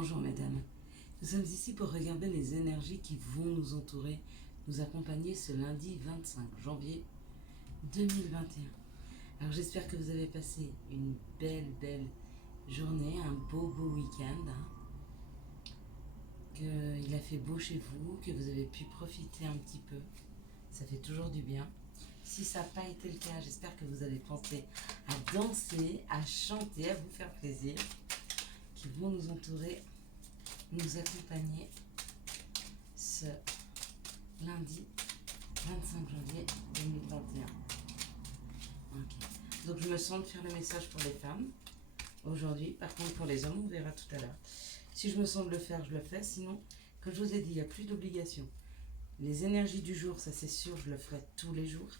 Bonjour mesdames, nous sommes ici pour regarder les énergies qui vont nous entourer, nous accompagner ce lundi 25 janvier 2021. Alors j'espère que vous avez passé une belle journée, un beau week-end, qu'il a fait beau chez vous, que vous avez pu profiter un petit peu, ça fait toujours du bien. Si ça n'a pas été le cas, j'espère que vous avez pensé à danser, à chanter, à vous faire plaisir, qui vont nous entourer, nous accompagner ce lundi 25 janvier 2021. Ok. Donc je me sens de faire le message pour les femmes aujourd'hui. Par contre pour les hommes, on verra tout à l'heure. Si je me sens de le faire, je le fais. Sinon, comme je vous ai dit, il n'y a plus d'obligation. Les énergies du jour, ça c'est sûr, je le ferai tous les jours.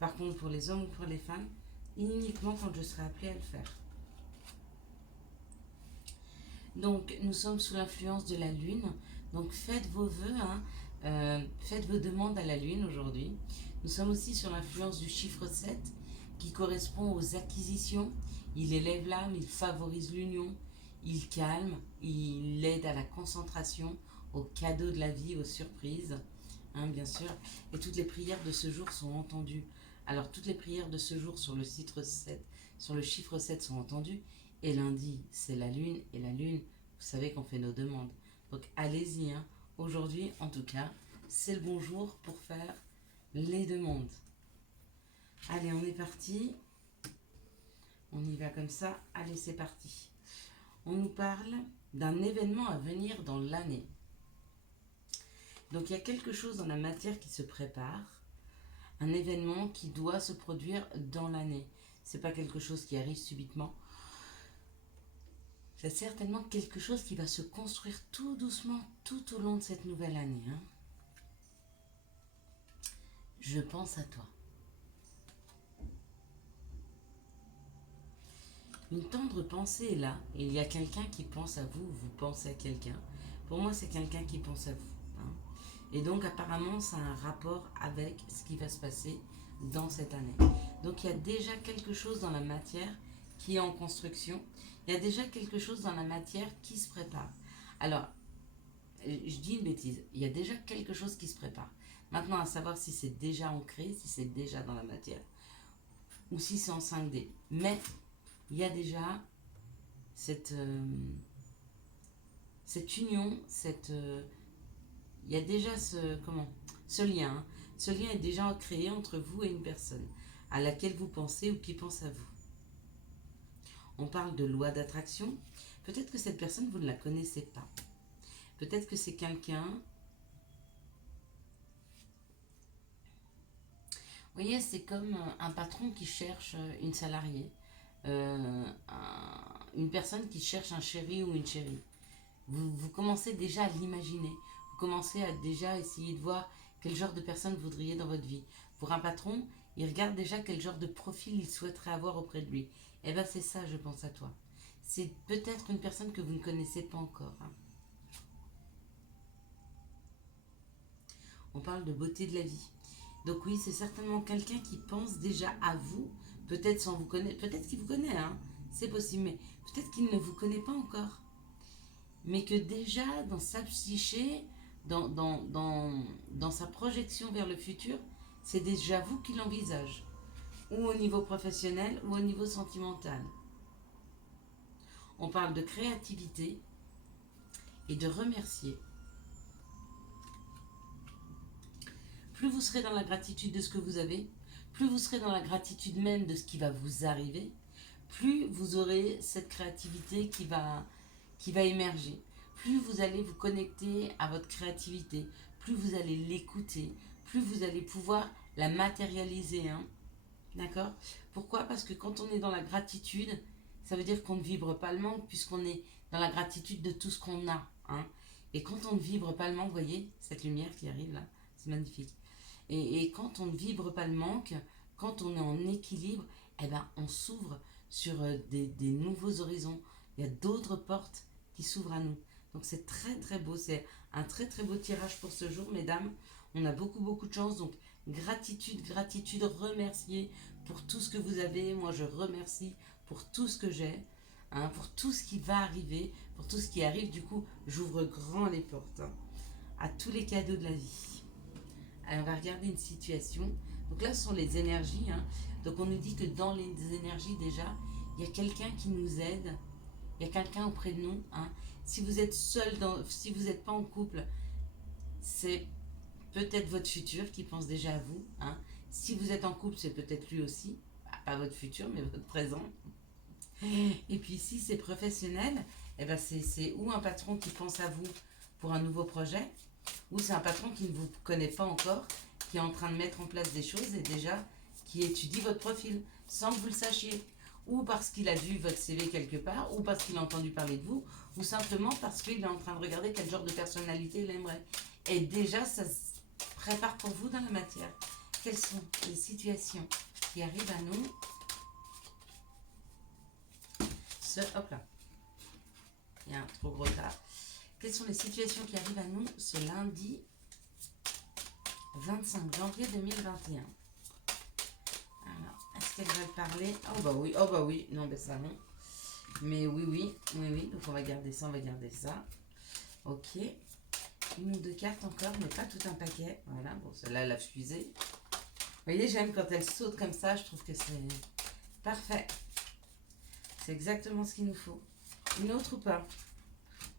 Par contre pour les hommes ou pour les femmes, uniquement quand je serai appelée à le faire. Donc nous sommes sous l'influence de la lune. Donc faites vos vœux, faites vos demandes à la lune aujourd'hui. Nous sommes aussi sur l'influence du chiffre 7 qui correspond aux acquisitions. Il élève l'âme, il favorise l'union, il calme, il aide à la concentration, aux cadeaux de la vie, aux surprises, bien sûr. Et toutes les prières de ce jour sont entendues. Alors toutes les prières de ce jour sur le chiffre 7 sont entendues. Et lundi, c'est la lune, et la lune, vous savez qu'on fait nos demandes. Donc allez-y, aujourd'hui en tout cas, c'est le bon jour pour faire les demandes. Allez, on est parti. On y va comme ça. Allez, c'est parti. On nous parle d'un événement à venir dans l'année. Donc il y a quelque chose dans la matière qui se prépare. Un événement qui doit se produire dans l'année. C'est pas quelque chose qui arrive subitement. C'est certainement quelque chose qui va se construire tout doucement tout au long de cette nouvelle année. Je pense à toi. Une tendre pensée est là, et il y a quelqu'un qui pense à vous, vous pensez à quelqu'un. Pour moi, c'est quelqu'un qui pense à vous. Et donc, apparemment, ça a un rapport avec ce qui va se passer dans cette année. Donc, il y a déjà quelque chose dans la matière qui est en construction. Il y a déjà quelque chose dans la matière qui se prépare. Alors, je dis une bêtise, il y a déjà quelque chose qui se prépare. Maintenant, à savoir si c'est déjà ancré, si c'est déjà dans la matière, ou si c'est en 5D. Mais il y a déjà cette union, il y a déjà ce lien. Ce lien est déjà créé entre vous et une personne à laquelle vous pensez ou qui pense à vous. On parle de loi d'attraction. Peut-être que cette personne, vous ne la connaissez pas. Peut-être que c'est quelqu'un... Vous voyez, c'est comme un patron qui cherche une salariée. Une personne qui cherche un chéri ou une chérie. Vous commencez déjà à l'imaginer. Vous commencez à déjà essayer de voir quel genre de personne vous voudriez dans votre vie. Pour un patron, il regarde déjà quel genre de profil il souhaiterait avoir auprès de lui. Eh bien, c'est ça, je pense à toi. C'est peut-être une personne que vous ne connaissez pas encore. On parle de beauté de la vie. Donc oui, c'est certainement quelqu'un qui pense déjà à vous, peut-être sans vous connaître, peut-être qu'il vous connaît, c'est possible, mais peut-être qu'il ne vous connaît pas encore. Mais que déjà, dans sa psyché, dans sa projection vers le futur, c'est déjà vous qui l'envisage, ou au niveau professionnel, ou au niveau sentimental. On parle de créativité et de remercier. Plus vous serez dans la gratitude de ce que vous avez, plus vous serez dans la gratitude même de ce qui va vous arriver, plus vous aurez cette créativité qui va émerger. Plus vous allez vous connecter à votre créativité, plus vous allez l'écouter, plus vous allez pouvoir la matérialiser. D'accord? Pourquoi? Parce que quand on est dans la gratitude, ça veut dire qu'on ne vibre pas le manque, puisqu'on est dans la gratitude de tout ce qu'on a. Et quand on ne vibre pas le manque, vous voyez, cette lumière qui arrive là, c'est magnifique. Et quand on ne vibre pas le manque, quand on est en équilibre, eh ben, on s'ouvre sur des nouveaux horizons. Il y a d'autres portes qui s'ouvrent à nous. Donc c'est très beau. C'est un très beau tirage pour ce jour, mesdames. On a beaucoup de chance. Donc gratitude, remercier pour tout ce que vous avez. Moi, je remercie pour tout ce que j'ai. hein, pour tout ce qui va arriver, pour tout ce qui arrive. Du coup, j'ouvre grand les portes, hein, à tous les cadeaux de la vie. Alors, on va regarder une situation. Donc là, ce sont les énergies, hein. Donc on nous dit que dans les énergies déjà, il y a quelqu'un qui nous aide, il y a quelqu'un auprès de nous, hein. Si vous êtes seul, si vous n'êtes pas en couple, c'est peut-être votre futur qui pense déjà à vous, hein. Si vous êtes en couple, c'est peut-être lui aussi, pas votre futur, mais votre présent. Et puis si c'est professionnel, eh ben c'est ou un patron qui pense à vous pour un nouveau projet, ou c'est un patron qui ne vous connaît pas encore, qui est en train de mettre en place des choses et déjà qui étudie votre profil sans que vous le sachiez. Ou parce qu'il a vu votre CV quelque part, ou parce qu'il a entendu parler de vous, ou simplement parce qu'il est en train de regarder quel genre de personnalité il aimerait. Et déjà, ça se prépare pour vous dans la matière. Quelles sont les situations qui arrivent à nous hop là, il y a un trop gros tas. Quelles sont les situations qui arrivent à nous ce lundi 25 janvier 2021? Alors, est-ce qu'elle va parler? Oh bah oui, non, ben ça non. Mais oui, donc on va garder ça, Ok. Une ou deux cartes encore, mais pas tout un paquet. Voilà, bon, celle-là, elle a fusé. Vous voyez, j'aime quand elle saute comme ça, je trouve que c'est parfait. C'est exactement ce qu'il nous faut. Une autre ou pas?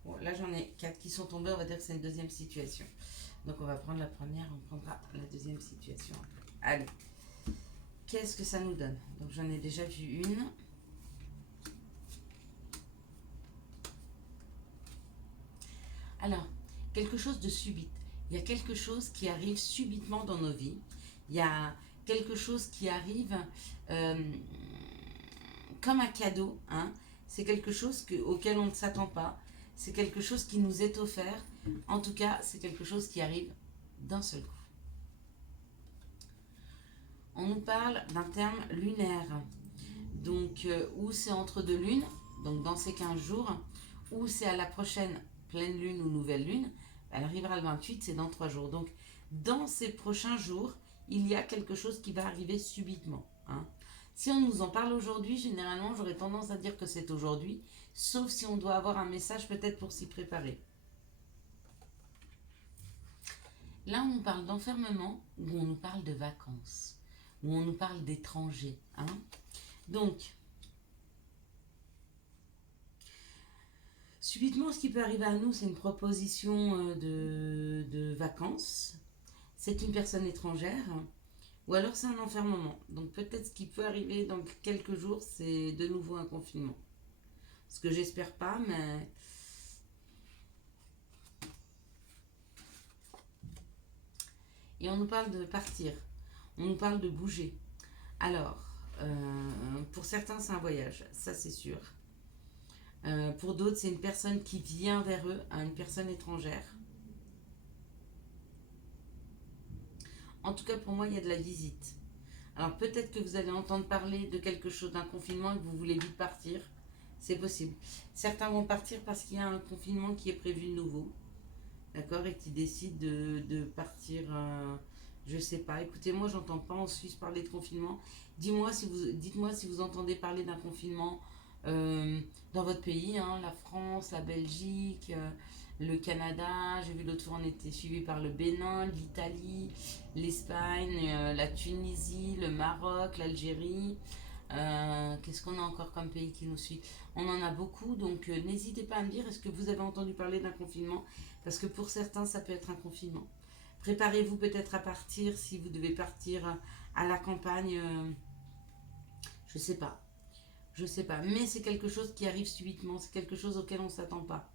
Bon, là, j'en ai 4 qui sont tombés, on va dire que c'est une deuxième situation. Donc, on va prendre la première, on prendra la deuxième situation. Allez, qu'est-ce que ça nous donne? Donc, j'en ai déjà vu une. Alors, quelque chose de subite. Il y a quelque chose qui arrive subitement dans nos vies. Il y a quelque chose qui arrive comme un cadeau, hein. C'est quelque chose auquel on ne s'attend pas. C'est quelque chose qui nous est offert. En tout cas, c'est quelque chose qui arrive d'un seul coup. On nous parle d'un terme lunaire. Donc, où c'est entre deux lunes, donc dans ces 15 jours, ou c'est à la prochaine pleine lune ou nouvelle lune, elle arrivera le 28, c'est dans 3 jours. Donc, dans ces prochains jours, il y a quelque chose qui va arriver subitement, hein. Si on nous en parle aujourd'hui, généralement, j'aurais tendance à dire que c'est aujourd'hui, sauf si on doit avoir un message peut-être pour s'y préparer. Là, on nous parle d'enfermement ou on nous parle de vacances, ou on nous parle d'étrangers, hein. Donc, subitement, ce qui peut arriver à nous, c'est une proposition de vacances. C'est une personne étrangère. Ou alors c'est un enfermement. Donc peut-être ce qui peut arriver dans quelques jours, c'est de nouveau un confinement. Ce que j'espère pas, mais... Et on nous parle de partir. On nous parle de bouger. Alors, pour certains, c'est un voyage. Ça, c'est sûr. Pour d'autres, c'est une personne qui vient vers eux, une personne étrangère. En tout cas, pour moi, il y a de la visite. Alors peut-être que vous allez entendre parler de quelque chose, d'un confinement et que vous voulez vite partir. C'est possible. Certains vont partir parce qu'il y a un confinement qui est prévu de nouveau. D'accord? Et qui décident de partir, je sais pas. Écoutez, moi, j'entends pas en Suisse parler de confinement. Dites-moi si vous entendez parler d'un confinement dans votre pays, hein, la France, la Belgique, le Canada. J'ai vu l'autre fois, on était suivi par le Bénin, l'Italie, l'Espagne, la Tunisie, le Maroc, l'Algérie. Qu'est-ce qu'on a encore comme pays qui nous suit? On en a beaucoup, donc n'hésitez pas à me dire, est-ce que vous avez entendu parler d'un confinement? Parce que pour certains, ça peut être un confinement. Préparez-vous peut-être à partir, si vous devez partir à la campagne, je sais pas. Je sais pas, mais c'est quelque chose qui arrive subitement, c'est quelque chose auquel on ne s'attend pas.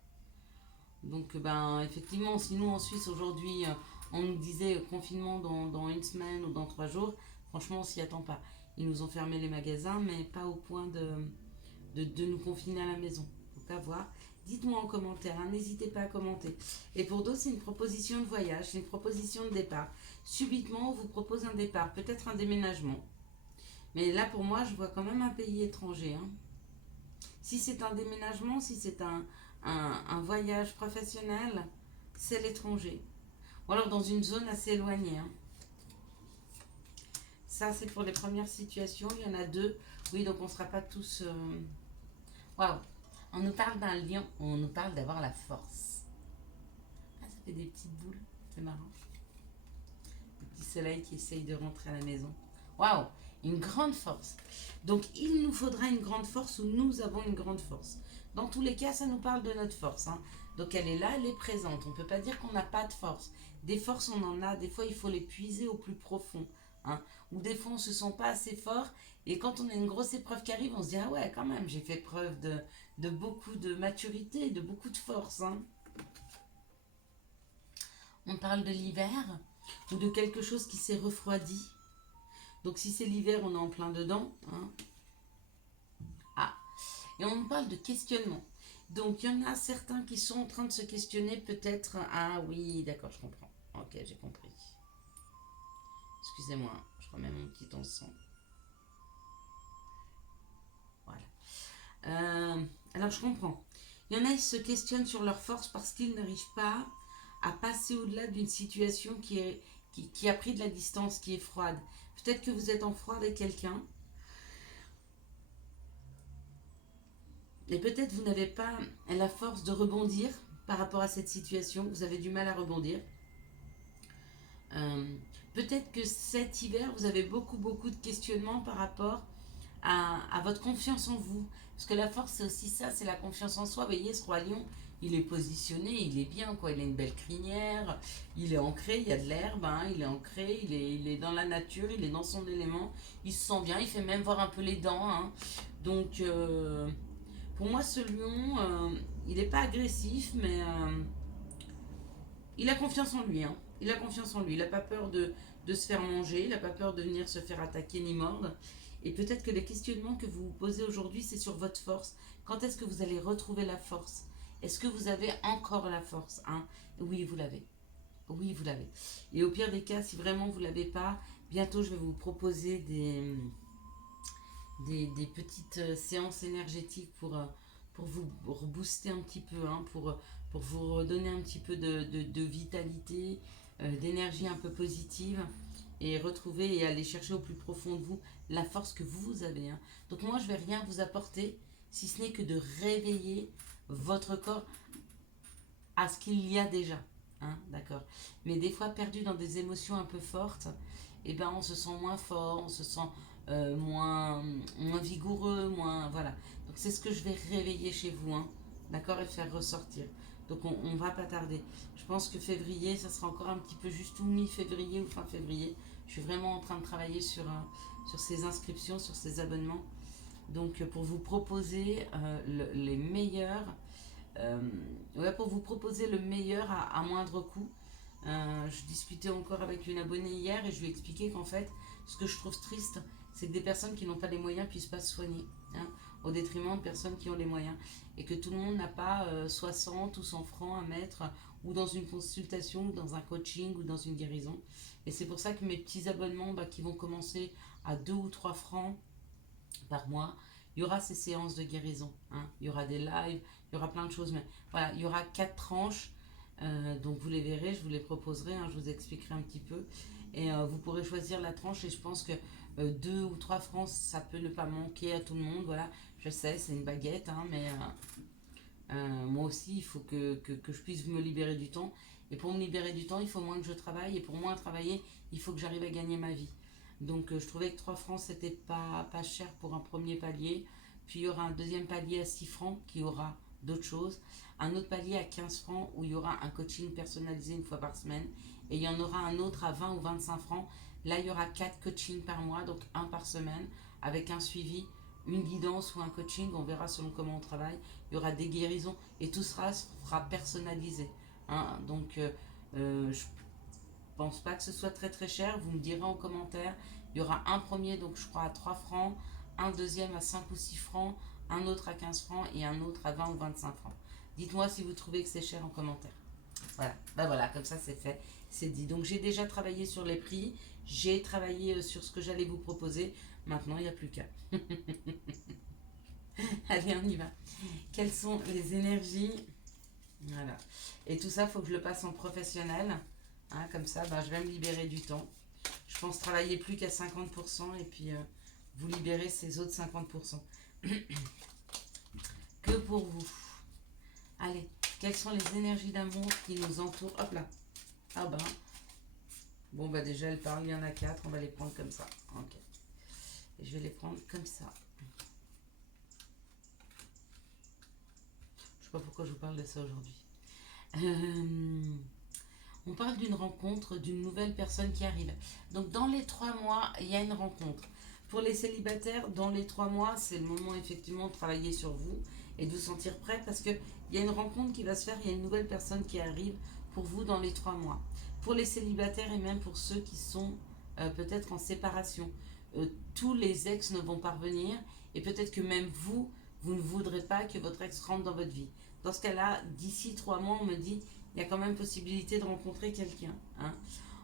Donc, ben, effectivement, si nous en Suisse aujourd'hui, on nous disait confinement dans une semaine ou dans 3 jours, franchement, on s'y attend pas. Ils nous ont fermé les magasins, mais pas au point de nous confiner à la maison. Donc, à voir. Dites-moi en commentaire, hein, n'hésitez pas à commenter. Et pour d'autres, c'est une proposition de voyage, c'est une proposition de départ. Subitement, on vous propose un départ, peut-être un déménagement. Mais là, pour moi, je vois quand même un pays étranger, hein. Si c'est un déménagement, si c'est un voyage professionnel, c'est l'étranger. Ou alors dans une zone assez éloignée, hein. Ça, c'est pour les premières situations. Il y en a 2. Oui, donc on ne sera pas tous... Waouh. On nous parle d'un lion, on nous parle d'avoir la force. Ah, ça fait des petites boules, c'est marrant. Le petit soleil qui essaye de rentrer à la maison. Waouh, une grande force. Donc il nous faudra une grande force ou nous avons une grande force. Dans tous les cas, ça nous parle de notre force, hein. Donc elle est là, elle est présente. On ne peut pas dire qu'on n'a pas de force. Des forces, on en a. Des fois, il faut les puiser au plus profond, hein. Ou des fois, on ne se sent pas assez fort. Et quand on a une grosse épreuve qui arrive, on se dit, ah ouais, quand même, j'ai fait preuve de beaucoup de maturité, de beaucoup de force, hein. On parle de l'hiver ou de quelque chose qui s'est refroidi. Donc si c'est l'hiver, on est en plein dedans, hein. Ah, et on parle de questionnement. Donc il y en a certains qui sont en train de se questionner peut-être. Ah oui, d'accord, je comprends. Ok, j'ai compris. Excusez-moi, je remets mon petit encens. Voilà. Alors je comprends. Il y en a qui se questionnent sur leur force parce qu'ils n'arrivent pas à passer au-delà d'une situation qui a pris de la distance, qui est froide. Peut-être que vous êtes en froid avec quelqu'un. Et peut-être vous n'avez pas la force de rebondir par rapport à cette situation. Vous avez du mal à rebondir. Euh, Peut-être que cet hiver, vous avez beaucoup de questionnements par rapport à votre confiance en vous. Parce que la force, c'est aussi ça, c'est la confiance en soi. Vous voyez, ce roi lion, il est positionné, il est bien, quoi. Il a une belle crinière, il est ancré, il y a de l'herbe, hein, il est ancré, il est dans la nature, il est dans son élément. Il se sent bien, il fait même voir un peu les dents, hein. Donc, pour moi, ce lion, il n'est pas agressif, mais il a confiance en lui, hein. Il a confiance en lui. Il n'a pas peur de se faire manger. Il n'a pas peur de venir se faire attaquer ni mordre. Et peut-être que les questionnements que vous vous posez aujourd'hui, c'est sur votre force. Quand est-ce que vous allez retrouver la force? Est-ce que vous avez encore la force, hein? Oui, vous l'avez. Oui, vous l'avez. Et au pire des cas, si vraiment vous ne l'avez pas, bientôt je vais vous proposer des petites séances énergétiques pour vous rebooster un petit peu, hein, pour vous redonner un petit peu de vitalité, d'énergie un peu positive et retrouver et aller chercher au plus profond de vous la force que vous avez, hein. Donc moi, je ne vais rien vous apporter si ce n'est que de réveiller votre corps à ce qu'il y a déjà, hein, d'accord. Mais des fois, perdu dans des émotions un peu fortes, eh ben, on se sent moins fort, on se sent moins vigoureux, moins... Voilà. Donc c'est ce que je vais réveiller chez vous, hein, d'accord, et faire ressortir. Donc on va pas tarder. Je pense que février, ça sera encore un petit peu juste ou mi-février ou fin février. Je suis vraiment en train de travailler sur ces inscriptions, sur ces abonnements. Donc pour vous proposer les meilleurs euh, ouais, pour vous proposer le meilleur à moindre coût. Je discutais encore avec une abonnée hier et je lui expliquais qu'en fait, ce que je trouve triste, c'est que des personnes qui n'ont pas les moyens puissent pas se soigner, hein, au détriment de personnes qui ont les moyens. Et que tout le monde n'a pas 60 ou 100 francs à mettre ou dans une consultation, ou dans un coaching, ou dans une guérison. Et c'est pour ça que mes petits abonnements qui vont commencer à 2 ou 3 francs par mois, il y aura ces séances de guérison, hein. Il y aura des lives, il y aura plein de choses, mais voilà, il y aura 4 tranches. Donc vous les verrez, je vous les proposerai, hein, je vous expliquerai un petit peu. Et vous pourrez choisir la tranche et je pense que 2 ou 3 francs, ça peut ne pas manquer à tout le monde. Voilà, je sais, c'est une baguette, hein, mais moi aussi, il faut que je puisse me libérer du temps. Et pour me libérer du temps, il faut moins que je travaille. Et pour moins travailler, il faut que j'arrive à gagner ma vie. Donc je trouvais que 3 francs, c'était pas cher pour un premier palier. Puis il y aura un deuxième palier à 6 francs qui aura d'autres choses. Un autre palier à 15 francs où il y aura un coaching personnalisé une fois par semaine. Et il y en aura un autre à 20 ou 25 francs. Là, il y aura 4 coachings par mois, donc un par semaine, avec un suivi, une guidance ou un coaching. On verra selon comment on travaille. Il y aura des guérisons et tout sera personnalisé, hein. Donc, je pense pas que ce soit très cher. Vous me direz en commentaire. Il y aura un premier, donc je crois à 3 francs, un deuxième à 5 ou 6 francs, un autre à 15 francs et un autre à 20 ou 25 francs. Dites-moi si vous trouvez que c'est cher en commentaire. Voilà, ben voilà, comme ça c'est fait, c'est dit. Donc j'ai déjà travaillé sur les prix, j'ai travaillé sur ce que j'allais vous proposer. Maintenant, il n'y a plus qu'à. Allez, on y va. Quelles sont les énergies? Voilà. Et tout ça, il faut que je le passe en professionnel, hein, comme ça, je vais me libérer du temps. Je pense travailler plus qu'à 50% et puis vous libérer ces autres 50%. que pour vous. Allez, quelles sont les énergies d'amour qui nous entourent? Hop là. Ah ben. Bon, bah déjà, elle parle, il y en a 4. On va les prendre comme ça. Ok. Et je vais les prendre comme ça. Je sais pas pourquoi je vous parle de ça aujourd'hui. On parle d'une rencontre, d'une nouvelle personne qui arrive. Donc, dans les 3 mois, il y a une rencontre. Pour les célibataires, dans les 3 mois, c'est le moment effectivement de travailler sur vous et de vous sentir prêt parce qu'il y a une rencontre qui va se faire, il y a une nouvelle personne qui arrive pour vous dans les 3 mois. Pour les célibataires et même pour ceux qui sont peut-être en séparation, tous les ex ne vont pas revenir et peut-être que même vous, vous ne voudrez pas que votre ex rentre dans votre vie. Dans ce cas-là, d'ici 3 mois, on me dit, il y a quand même possibilité de rencontrer quelqu'un. Hein.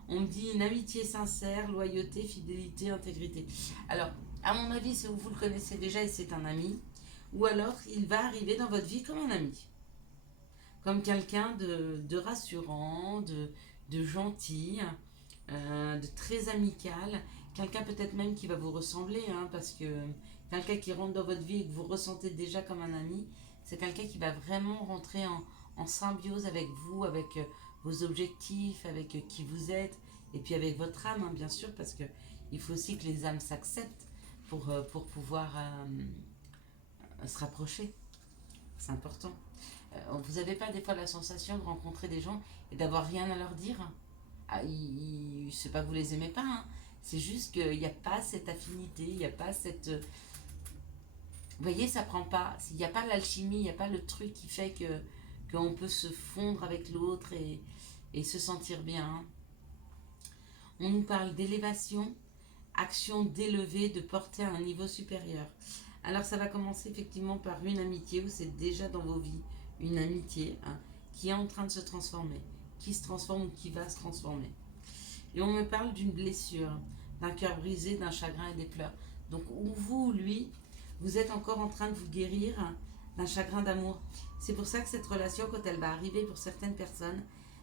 On me dit une amitié sincère, loyauté, fidélité, intégrité. Alors, à mon avis, si vous le connaissez déjà et c'est un ami, ou alors il va arriver dans votre vie comme un ami. Comme quelqu'un de rassurant, de gentil, de très amical. Quelqu'un peut-être même qui va vous ressembler, hein, parce que quelqu'un qui rentre dans votre vie et que vous ressentez déjà comme un ami, c'est quelqu'un qui va vraiment rentrer en symbiose avec vous, avec vos objectifs, avec qui vous êtes, et puis avec votre âme, hein, bien sûr, parce que il faut aussi que les âmes s'acceptent pour pouvoir se rapprocher. C'est important. Vous n'avez pas des fois la sensation de rencontrer des gens et d'avoir rien à leur dire? Ah, c'est pas que vous les aimez pas, hein. C'est juste qu'il n'y a pas cette affinité, il n'y a pas cette... Vous voyez, ça prend pas... Il n'y a pas l'alchimie, il n'y a pas le truc qui fait qu'on peut se fondre avec l'autre et se sentir bien. Hein. On nous parle d'élévation, action d'élever, de porter à un niveau supérieur. Alors ça va commencer effectivement par une amitié, où c'est déjà dans vos vies une amitié, hein, qui est en train de se transformer, qui se transforme ou qui va se transformer. Et on me parle d'une blessure, d'un cœur brisé, d'un chagrin et des pleurs. Donc ou vous ou lui, vous êtes encore en train de vous guérir d'un chagrin d'amour. C'est pour ça que cette relation, quand elle va arriver pour certaines personnes,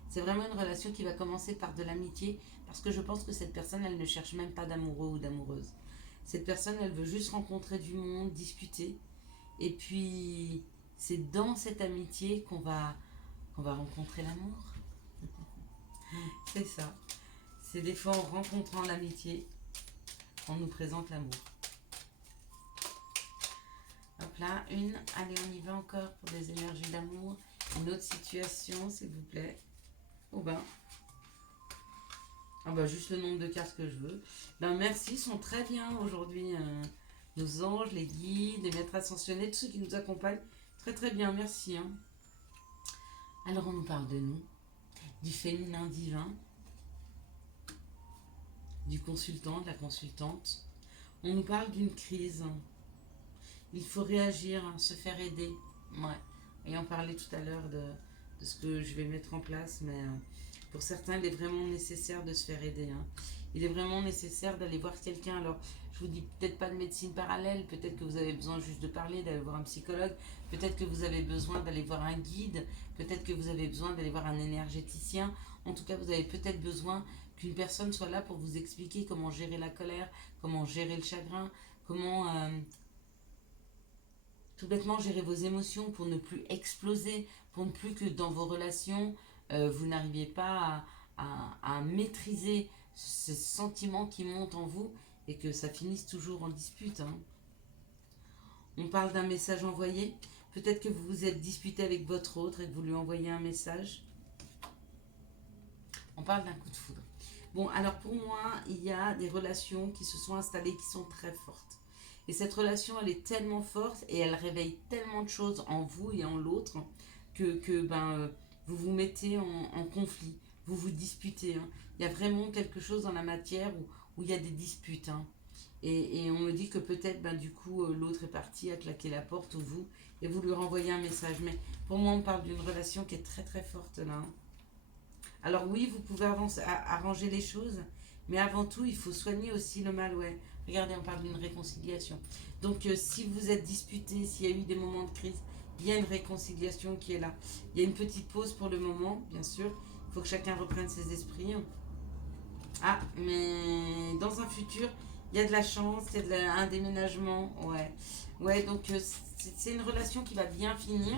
c'est vraiment une relation qui va commencer par de l'amitié, parce que je pense que cette personne, elle ne cherche même pas d'amoureux ou d'amoureuse. Cette personne, elle veut juste rencontrer du monde, discuter. Et puis, c'est dans cette amitié qu'on va rencontrer l'amour. C'est ça. C'est des fois en rencontrant l'amitié qu'on nous présente l'amour. Hop là, une. Allez, on y va encore pour des énergies d'amour. Une autre situation, s'il vous plaît. Oh ben. Ah bah juste le nombre de cartes que je veux. Ben merci, ils sont très bien aujourd'hui. Nos anges, les guides, les maîtres ascensionnés, tous ceux qui nous accompagnent. Très très bien, merci. Hein. Alors on nous parle de nous, du féminin divin, du consultant, de la consultante. On nous parle d'une crise. Il faut réagir, hein, se faire aider. Ouais. Ayant parlé tout à l'heure de ce que je vais mettre en place, mais pour certains, il est vraiment nécessaire de se faire aider. Hein. Il est vraiment nécessaire d'aller voir quelqu'un. Alors, je vous dis peut-être pas de médecine parallèle, peut-être que vous avez besoin juste de parler, d'aller voir un psychologue, peut-être que vous avez besoin d'aller voir un guide, peut-être que vous avez besoin d'aller voir un énergéticien. En tout cas, vous avez peut-être besoin qu'une personne soit là pour vous expliquer comment gérer la colère, comment gérer le chagrin, comment tout bêtement gérer vos émotions pour ne plus exploser, pour ne plus que dans vos relations, vous n'arriviez pas à maîtriser ces sentiments qui montent en vous et que ça finisse toujours en dispute. Hein. On parle d'un message envoyé. Peut-être que vous vous êtes disputé avec votre autre et que vous lui envoyez un message. On parle d'un coup de foudre. Bon, alors pour moi, il y a des relations qui se sont installées qui sont très fortes. Et cette relation, elle est tellement forte et elle réveille tellement de choses en vous et en l'autre que vous vous mettez en conflit, vous vous disputez. Hein. Il y a vraiment quelque chose dans la matière où il y a des disputes. Hein. Et on me dit que peut-être, du coup, l'autre est parti à claquer la porte ou vous, et vous lui renvoyez un message. Mais pour moi, on parle d'une relation qui est très très forte là. Hein. Alors oui, vous pouvez arranger les choses, mais avant tout, il faut soigner aussi le mal, ouais. Regardez, on parle d'une réconciliation. Donc, si vous êtes disputé, s'il y a eu des moments de crise, il y a une réconciliation qui est là. Il y a une petite pause pour le moment, bien sûr. Il faut que chacun reprenne ses esprits. Ah, mais dans un futur, Il y a de la chance, il y a un déménagement, ouais. Ouais, donc c'est une relation qui va bien finir,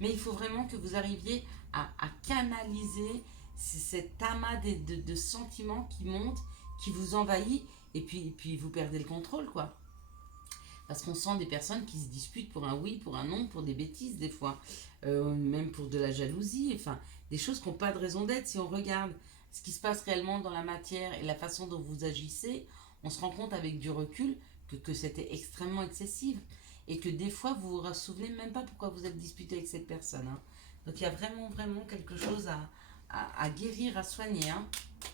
mais il faut vraiment que vous arriviez à canaliser cet amas de sentiments qui montent, qui vous envahit, et puis vous perdez le contrôle, quoi. Parce qu'on sent des personnes qui se disputent pour un oui, pour un non, pour des bêtises des fois, même pour de la jalousie, enfin, des choses qui n'ont pas de raison d'être. Si on regarde ce qui se passe réellement dans la matière et la façon dont vous agissez, on se rend compte avec du recul que c'était extrêmement excessif et que des fois vous vous souvenez même pas pourquoi vous êtes disputé avec cette personne, hein. Donc il y a vraiment, vraiment quelque chose à guérir, à soigner, hein.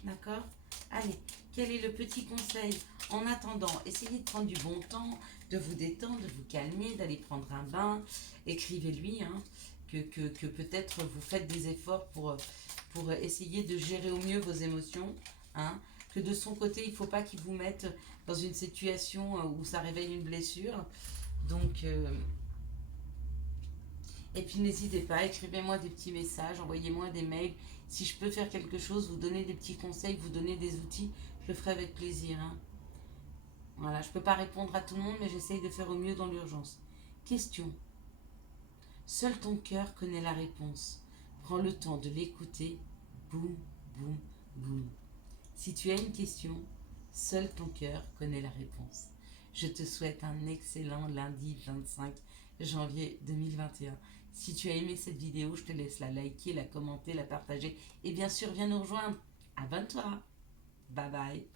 D'accord. Allez, quel est le petit conseil? En attendant, essayez de prendre du bon temps, de vous détendre, de vous calmer, d'aller prendre un bain. Écrivez-lui, hein, que peut-être vous faites des efforts pour essayer de gérer au mieux vos émotions, hein, que de son côté, il ne faut pas qu'il vous mette dans une situation où ça réveille une blessure. Donc, et puis n'hésitez pas, écrivez-moi des petits messages, envoyez-moi des mails. Si je peux faire quelque chose, vous donner des petits conseils, vous donner des outils, je le ferai avec plaisir, hein. Voilà, je ne peux pas répondre à tout le monde, mais j'essaye de faire au mieux dans l'urgence. Question. Seul ton cœur connaît la réponse. Prends le temps de l'écouter. Boum, boum, boum. Si tu as une question, seul ton cœur connaît la réponse. Je te souhaite un excellent lundi 25 janvier 2021. Si tu as aimé cette vidéo, je te laisse la liker, la commenter, la partager et bien sûr viens nous rejoindre. Abonne-toi. Bye bye.